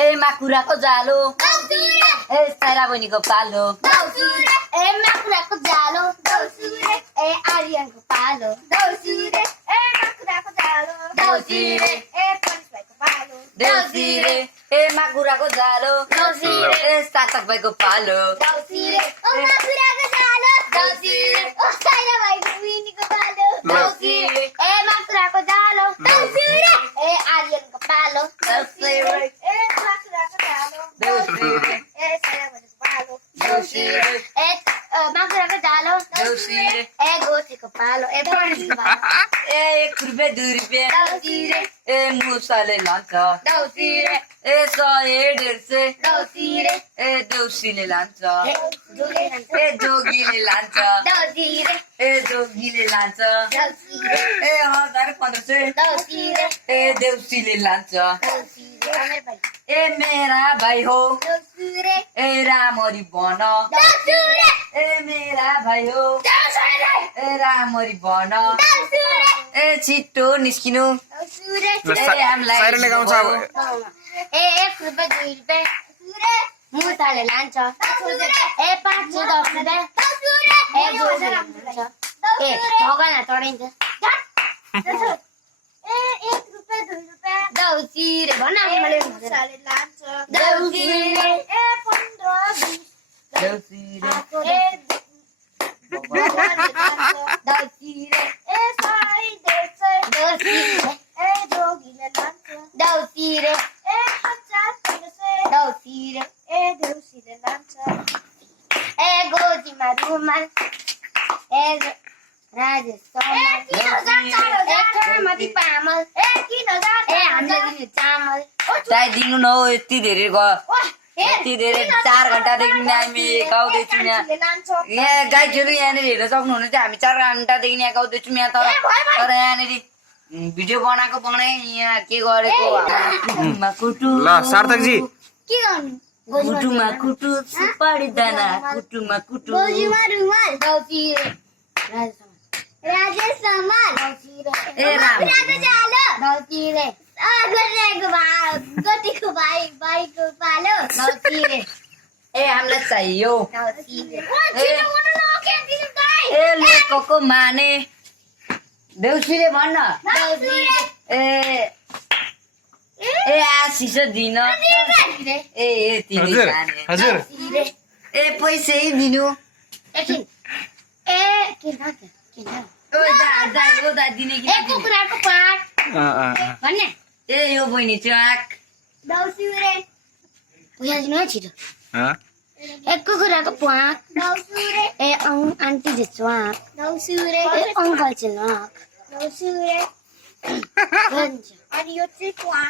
ए माकुराको जालो ए साइरा बहिनीको पालो ए माकुराको जालो ए आर्यनको पालो ए माकुराको जालो देउसिरे ए परेश भाइको पालो देउसिरे ए माकुराको जालो ए सार्थक भाइको पालो देउसिरे ओ माकुराको जालो देउसिरे ओ साइरा भाइको विनीको पालो देउसिरे ए माकुराको जालो देउसिरे ए आर्यनको पालो देउसिरे ए माकुराको जालो देउसिरे ए साइरा भाइको पालो देउसिरे ए माकुराको जालो देउसिरे ए गोठीको पालो ए परेशको पालो ए 1 रुपियाँ 2 रुपियाँ देउसिरे ए मुसाले लान्छ देउसिरे ए 100 150 देउसिरे ए देउसीले लान्छ ए जोले लान्छ ए जोगीले लान्छ देउसिरे ए जोगीले लान्छ देउसिरे ए 1500 देउसिरे ए देउसीले लान्छ देउसिरे अमेर भाइ ए मेरा भाइ हो देउसिरे ए रामरी बन देउसिरे ए मेरा भाइ हो देउसिरे ए रामरी बन देउसिरे ए छिटो निस्किनु देउसिरे ए हामीलाई साइरनले गाउँछ अब ए 1 रुपियाँ 2 रुपियाँ देउसिरे मुसाले लान्छ ए 5 10 रुपियाँ ए जोले लान्छ ए भगवान चढाइन्छ ए 1 रुपियाँ 2 रुपियाँ देउसिरे भन्न मैले मुसाले लान्छ देउसिरे ए 15 20 देउसीले ए देउसिरे ए 100 देउसिरे ए जोगीले लान्छ देउसिरे ए 50 देउसिरे ए देउसीले लान्छ ए गोजीमा रुमाल ए राजेश ए कर्मती पामल ए 3000 ए हामीले दिने चामल चाहे दिनु न हो यति धेरै यति धेरै 4 घन्टादेखि हामी गाउँदैछौँ यहाँ गाईहरू यहाँनिर हेर्न सक्नुहुनेछ हामी 4 घन्टादेखि यहाँ गाउँदैछौँ यहाँ तर यहाँनिर भिडियो बनाएको बनाए यहाँ के गरेको कुटु ल सार्थकजी के गर्नु कुटुमा कुटु सुपारी दाना कुटुमा कुटु गोजीमा रुमाल देउसिरे राजेश समाल ए राम देउसिरे गोटीको भाइको पालो देउसिरे ए हामीलाई चाहियो देउसिरे ए लेखको माने देउसीले भन्न देउसिरे ए ए आशिष दिन ए यति नै हजुर जाने हजुर देउसिरे ए पैसै दिनु एकछिन ए के ओ दा दिने कि ए कुकुराको पाट भन्ने ए यो बहिनी चाक देउसिरे उयो दिनु है छिटो ए कुकुराको पाट देउसिरे ए आन्टी जे च्वाक देउसिरे ए अङ्कल चाहिँ नाक देउसिरे अनि यो चाहिँ क्वाक